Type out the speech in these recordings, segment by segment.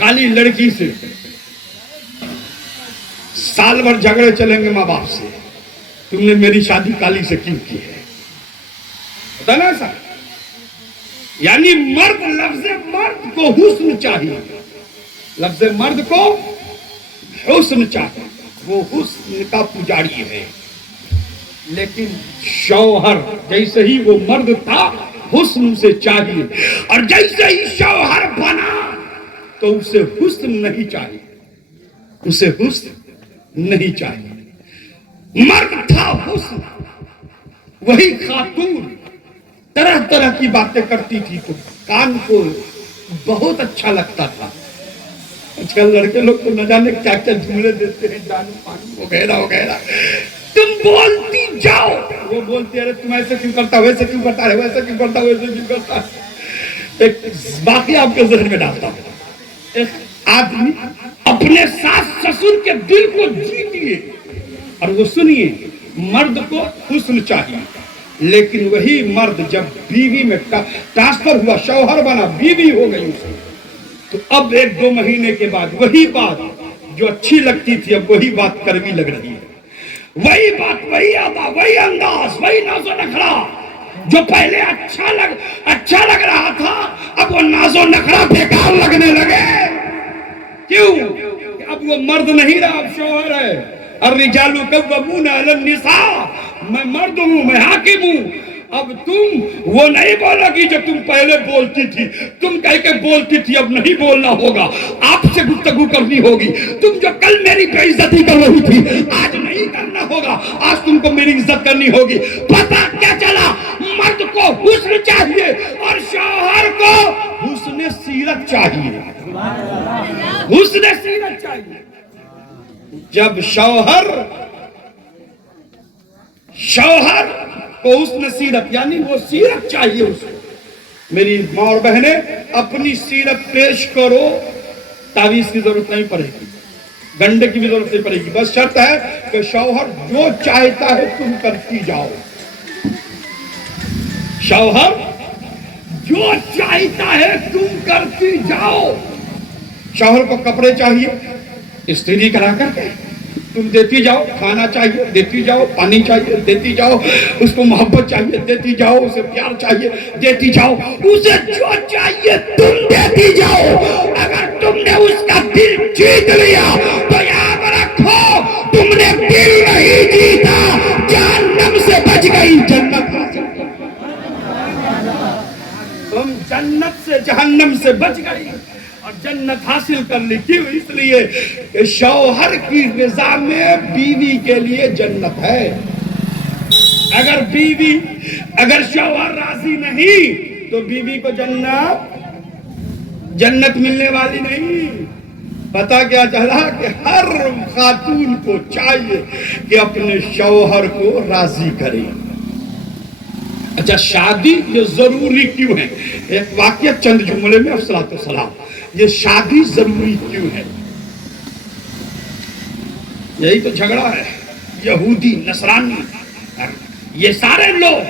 کالی لڑکی سے سال بھر جھگڑے چلیں گے ماں باپ سے، تم نے میری شادی کالی سے کیوں کی ہے؟ پتا نا ایسا؟ یعنی مرد، لفظ مرد کو حسن چاہیے، لفظ مرد کو حسن چاہیے، وہ حسن کا پجاری ہے۔ لیکن شوہر جیسے ہی وہ مرد تھا حسن سے چاہیے، اور جیسے ہی شوہر بنا تو اسے حسن نہیں چاہیے، اسے حسن نہیں چاہیے۔ مرد تھا حسن، وہی خاتون طرح طرح کی باتیں کرتی تھی تو کان کو بہت اچھا لگتا تھا۔ آج کل لڑکے لوگ تو نہ جانے کیا کیا جملے دیتے ہیں، جانو پانی وغیرہ وغیرہ، تم بولتی جاؤ، وہ بولتی ارے تم ایسے کیوں کرتا، ویسے کیوں کرتا ہے، ویسے کیوں کرتا، ویسے کیوں کرتا۔ ایک باقی آپ کے ذہن میں ڈالتا ہوں، ایک آدمی اپنے ساس سسر کے دل کو جیتیے، اور وہ سنیے، مرد کو حسن چاہیے، لیکن وہی مرد جب بیوی میں ٹرانسفر ہوا، شوہر بنا، بیوی ہو گئی اسے، تو اب 1-2 مہینے کے بعد وہی بات جو اچھی لگتی تھی اب وہی بات کڑوی لگ رہی ہے، وہی بات، وہی ادا، وہی انداز، وہی ناز و نخرا جو پہلے اچھا لگ رہا تھا اب وہ ناز و نخرا بیکار لگنے لگے۔ کیوں؟ کہ اب وہ مرد نہیں رہا، اب شوہر ہے۔ الرجال قوامون علی النساء، میں مرد ہوں، میں حاکم ہوں۔ اب تم وہ نہیں بولو گی جو تم پہلے بولتی تھی، تم کہہ کے بولتی تھی اب نہیں بولنا ہوگا، آپ سے گفتگو کرنی ہوگی، تم جو کل میری بے عزتی کر رہی تھی آج نہیں کرنا ہوگا، آج تم کو میری عزت کرنی ہوگی۔ پتہ کیا چلا؟ مرد کو حسن چاہیے اور شوہر کو حسن سیرت چاہیے، حسن سیرت چاہیے۔ جب شوہر کو حسن سیرت، یعنی وہ سیرت چاہیے اسے۔ میری ماں اور بہنیں، اپنی سیرت پیش کرو، تعویذ کی ضرورت نہیں پڑے گی، گنڈے کی بھی ضرورت نہیں پڑے گی، بس شرط ہے کہ شوہر جو چاہتا ہے تم کرتی جاؤ، شوہر جو چاہتا ہے تم کرتی جاؤ۔ شوہر کو کپڑے چاہیے، استری کرا کر کے تم دیتی جاؤ، کھانا چاہیے دیتی جاؤ، پانی چاہیے دیتی جاؤ، اس کو محبت چاہیے دیتی جاؤ، اسے پیار چاہیے دیتی جاؤ، اسے جو چاہیے تم دیتی جاؤ۔ اگر تم نے اس کا دل جیت لیا تو یاد رکھو تم نے دل نہیں جیتا، جہنم سے بچ گئی، جنت حاصل کر۔ تم جنت سے جہنم سے بچ گئی اور جنت حاصل کر لی۔ کیوں؟ اس لیے کہ شوہر کی رضا میں بیوی کے لیے جنت ہے۔ اگر شوہر راضی نہیں تو بیوی کو جنت ملنے والی نہیں۔ پتہ کیا چلا کہ ہر خاتون کو چاہیے کہ اپنے شوہر کو راضی کرے۔ اچھا، شادی یہ ضروری کیوں ہے؟ ایک واقعہ چند جملے میں، الصلاۃ والسلام، یہ شادی ضروری کیوں ہے؟ یہی تو جھگڑا ہے، یہودی، نصرانی، یہ سارے لوگ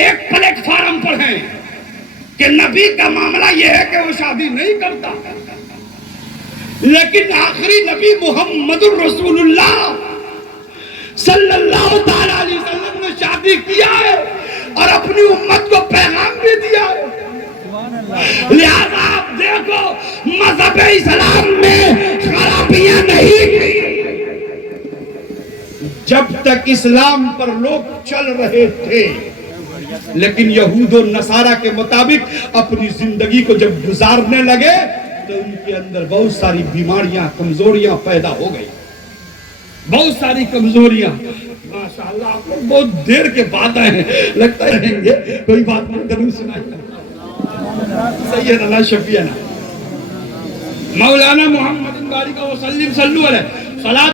ایک پلیٹ فارم پر ہیں کہ نبی کا معاملہ یہ ہے کہ وہ شادی نہیں کرتا، لیکن آخری نبی محمد الرسول اللہ صلی اللہ تعالی علیہ وسلم نے شادی کیا ہے اور اپنی امت کو پیغام بھی دیا ہے۔ لہذا آپ دیکھو مذہب اسلام میں خرابیاں نہیں تھی۔ جب تک اسلام پر لوگ چل رہے تھے، لیکن یہود و نصارہ کے مطابق اپنی زندگی کو جب گزارنے لگے تو ان کے اندر بہت ساری بیماریاں، کمزوریاں پیدا ہو گئی، بہت ساری کمزوریاں۔ ماشاءاللہ آپ لوگ بہت دیر کے بعد آئے ہیں، لگتا رہیں گے کوئی بات نہیں، ضرور سنائیے۔ سیدنا شفیعنا مولانا محمد بارک وسلم صلو علیہ